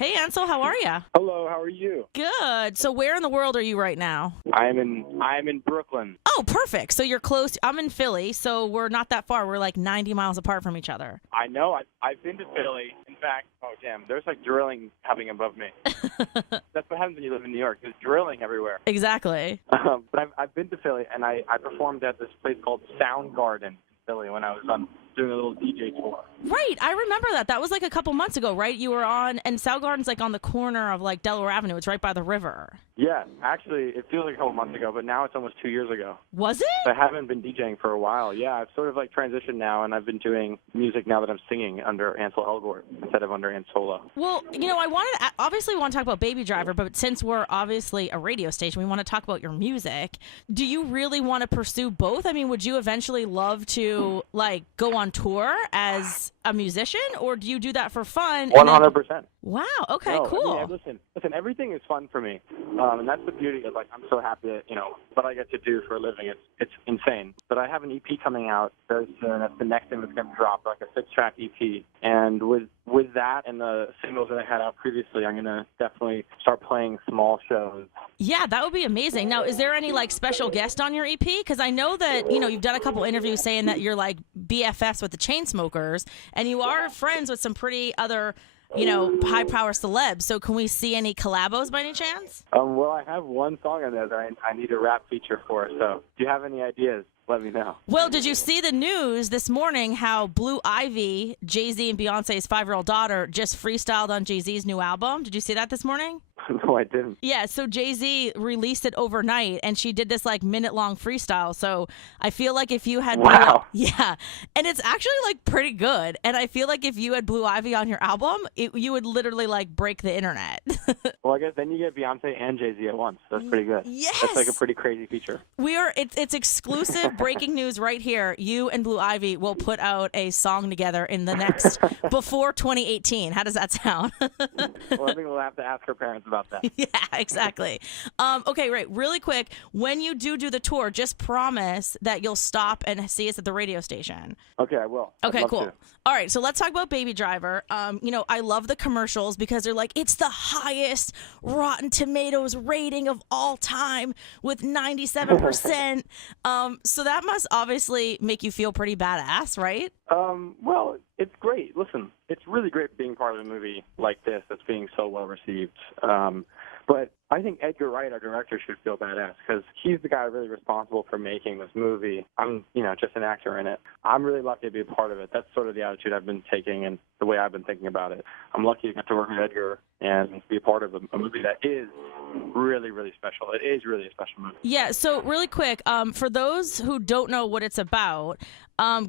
Hey, Ansel, how are you? Hello, how are you? Good. So where in the world are you right now? I'm in Brooklyn. Oh, perfect. So you're close. I'm in Philly, so we're not that far. We're like 90 miles apart from each other. I know. I've been to Philly. In fact, oh damn, there's like drilling happening above me. That's what happens when you live in New York. There's drilling everywhere. Exactly. But I've been to Philly, and I performed at this place called Soundgarden in Philly when I was doing a little DJ tour. Right. I remember that. That was like a couple months ago, right? You were on, and Soundgarden's like on the corner of like Delaware Avenue. It's right by the river. Yeah, actually, it feels like a couple months ago, but now it's almost 2 years ago. Was it? I haven't been DJing for a while. Yeah, I've sort of like transitioned now, and I've been doing music now that I'm singing under Ansel Elgort instead of under Ansola. Well, I obviously want to talk about Baby Driver, but since we're obviously a radio station, we want to talk about your music. Do you really want to pursue both? I mean, would you eventually love to like go on tour as a musician, or do you do that for fun? 100%. Wow. Okay. No, Cool. I mean, listen. Everything is fun for me, and that's the beauty of like I'm so happy that what I get to do for a living. It's insane. But I have an EP coming out very soon. That's the next thing that's going to drop, like a 6-track EP. And with that and the singles that I had out previously, I'm going to definitely start playing small shows. Yeah, that would be amazing. Now, is there any like special guest on your EP? Because I know that you've done a couple interviews saying that you're like BFFs with the Chainsmokers, and you are friends with some pretty other high power celebs. So can we see any collabos by any chance? Well, I have one song on there that I need a rap feature for. So if you have any ideas, let me know. Well, did you see the news this morning how Blue Ivy, Jay-Z and Beyonce's 5-year-old daughter, just freestyled on Jay-Z's new album? Did you see that this morning? No, I didn't. Yeah, so Jay-Z released it overnight, and she did this like minute-long freestyle. So I feel like if you had Wow. Yeah, and it's actually like pretty good. And I feel like if you had Blue Ivy on your album, you would literally like break the internet. Well, I guess then you get Beyonce and Jay-Z at once. That's pretty good. Yes. That's like a pretty crazy feature. It's exclusive breaking news right here. You and Blue Ivy will put out a song together in the next before 2018. How does that sound? Well, I think we'll have to ask her parents about that. Yeah, exactly. Okay, right. Really quick, when you do the tour, just promise that you'll stop and see us at the radio station. Okay, I will. Okay, cool. To. All right, so let's talk about Baby Driver. I love the commercials because they're like, it's the highest Rotten Tomatoes rating of all time with 97%. So that must obviously make you feel pretty badass, right? Well, it's great. Listen, it's really great being part of a movie like this that's being so well received. But I think Edgar Wright, our director, should feel badass because he's the guy really responsible for making this movie. I'm, just an actor in it. I'm really lucky to be a part of it. That's sort of the attitude I've been taking and the way I've been thinking about it. I'm lucky to get to work with Edgar and be a part of a movie that is really, really special. It is really a special movie. Yeah, so really quick, for those who don't know what it's about,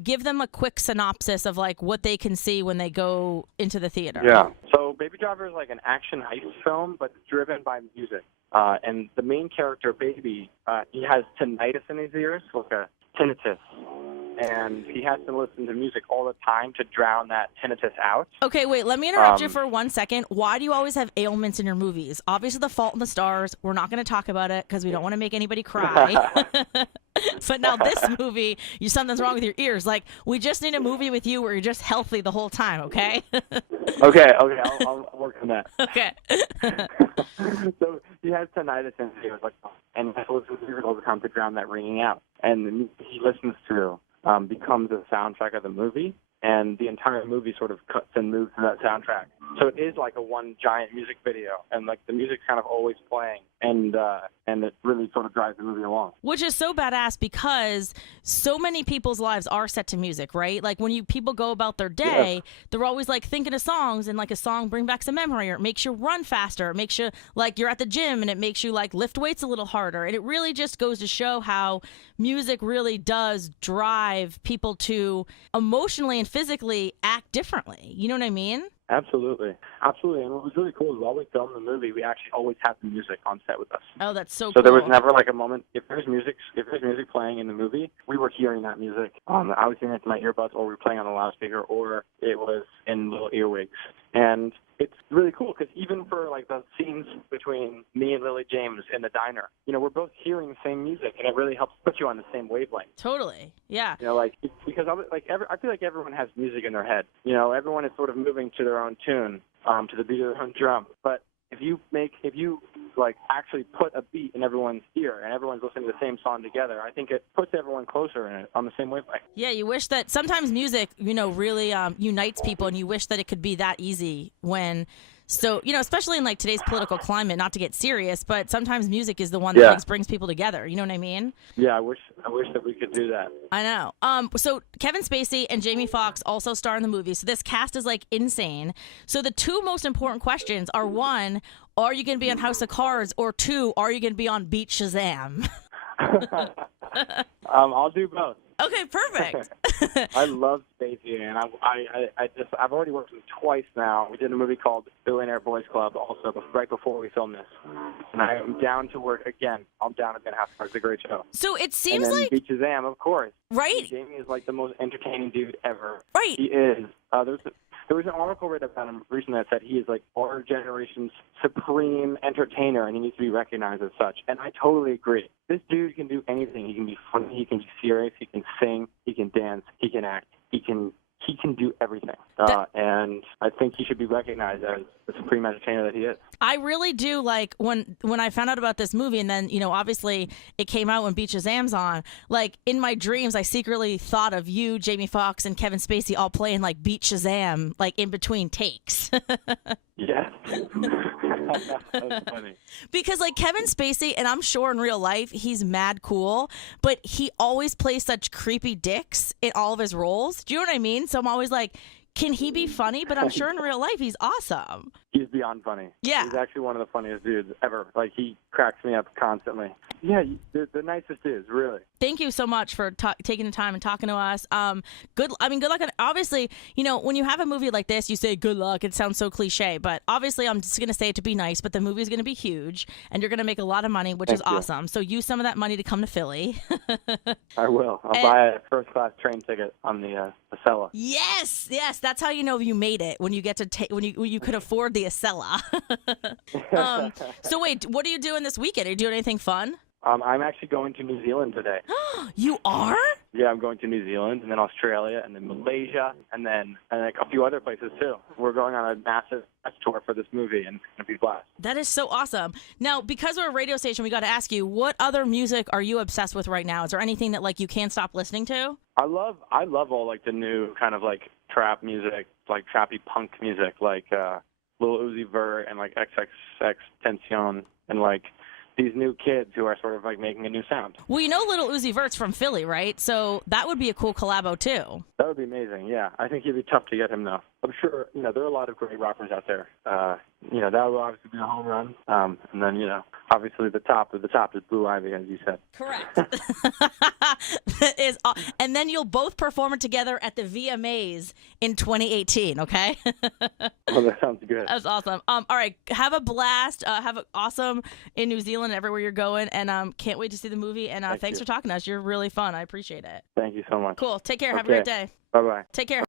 give them a quick synopsis of like what they can see when they go into the theater. Yeah. So Baby Driver is like an action heist film, but driven by music. And the main character, Baby, he has tinnitus in his ears, like a tinnitus. And he has to listen to music all the time to drown that tinnitus out. Okay, wait, let me interrupt you for 1 second. Why do you always have ailments in your movies? Obviously, The Fault in the Stars. We're not going to talk about it because we don't want to make anybody cry. But now this movie, something's wrong with your ears. Like, we just need a movie with you where you're just healthy the whole time, okay? Okay, I'll work on that. Okay. So he has tinnitus in his ears, and he has to listen to music all the time to drown that ringing out. And the music he listens to becomes the soundtrack of the movie, and the entire movie sort of cuts and moves to that soundtrack. So it is like a one giant music video, and like the music's kind of always playing, and it really sort of drives the movie along. Which is so badass because so many people's lives are set to music, right? Like when people go about their day, they're always like thinking of songs, and like a song brings back some memory, or it makes you run faster, it makes you like you're at the gym, and it makes you like lift weights a little harder, and it really just goes to show how music really does drive people to emotionally and physically act differently. You know what I mean? Absolutely. And what was really cool is while we filmed the movie, we actually always had the music on set with us. Oh, that's so cool. So there was never like a moment, if there's music playing in the movie, we were hearing that music. I was hearing it to my earbuds, or we were playing on the loudspeaker, or it was in little earwigs. And it's really cool because even for like the scenes between me and Lily James in the diner, we're both hearing the same music, and it really helps put you on the same wavelength. Totally. Yeah. Because I feel like everyone has music in their head. Everyone is sort of moving to their own tune, to the beat of their own drum. But if you like actually put a beat in everyone's ear and everyone's listening to the same song together, I think it puts everyone closer in it on the same wavelength. Yeah, you wish that sometimes music, really unites people, and you wish that it could be that easy when. So, especially in like today's political climate, not to get serious, but sometimes music is the one that brings people together. You know what I mean? Yeah, I wish that we could do that. I know. So Kevin Spacey and Jamie Foxx also star in the movie. So this cast is like insane. So the two most important questions are, one, are you going to be on House of Cards? Or two, are you going to be on Beat Shazam? I'll do both. Okay, perfect. I love Spacey, and I've already worked with him twice now. We did a movie called Billionaire Boys Club also right before we filmed this, and I am down to work again. I'm down again. House of Cards, a great show. So it seems and then like Beat Shazam, of course. Right. Jamie is like the most entertaining dude ever. Right. He is. There was an article written about him recently that said he is like our generation's supreme entertainer, and he needs to be recognized as such. And I totally agree. This dude can do anything. He can be funny. He can be serious. He can sing. He can dance. He can act. He can do everything. And I think he should be recognized as the supreme entertainer that he is. I really do like when I found out about this movie, and then, obviously it came out when Beat Shazam's on, like in my dreams, I secretly thought of you, Jamie Foxx, and Kevin Spacey all playing like Beat Shazam, like in between takes. Yes. That's funny. Because like Kevin Spacey, and I'm sure in real life he's mad cool, but he always plays such creepy dicks in all of his roles. Do you know what I mean? So I'm always like, can he be funny? But I'm sure in real life he's awesome. He's beyond funny. Yeah. He's actually one of the funniest dudes ever. Like, he cracks me up constantly. Yeah, the nicest dudes, really. Thank you so much for taking the time and talking to us. Good luck. Obviously, when you have a movie like this, you say good luck. It sounds so cliche, but obviously I'm just going to say it to be nice, but the movie's going to be huge, and you're going to make a lot of money, which is awesome. So use some of that money to come to Philly. I will. I'll buy a first-class train ticket on the Acela. Yes. That's how you know you made it, when you get to when you could afford the Acela. So wait, what are you doing this weekend? Are you doing anything fun? I'm actually going to New Zealand today. You are? Yeah, I'm going to New Zealand, and then Australia, and then Malaysia, and like a few other places too. We're going on a massive press tour for this movie, and it's going to be a blast. That is so awesome. Now, because we're a radio station, we got to ask you, what other music are you obsessed with right now? Is there anything that like you can't stop listening to? I love all like the new kind of like trap music, like trappy punk music, like Lil Uzi Vert and like XXX Tentacion, and like these new kids who are sort of like making a new sound. Well, Lil Uzi Vert's from Philly, right? So that would be a cool collabo too. That would be amazing, yeah. I think it'd be tough to get him, though. I'm sure, there are a lot of great rappers out there. That would obviously be a home run. And then, obviously the top of the top is Blue Ivy, as you said. Correct. And then you'll both perform it together at the VMAs in 2018, okay? Well, that sounds good. That's awesome. All right, have a blast. Have an awesome in New Zealand, everywhere you're going, and can't wait to see the movie. And thanks for talking to us. You're really fun. I appreciate it. Thank you so much. Cool. Take care. Have a great day. Bye-bye. Take care.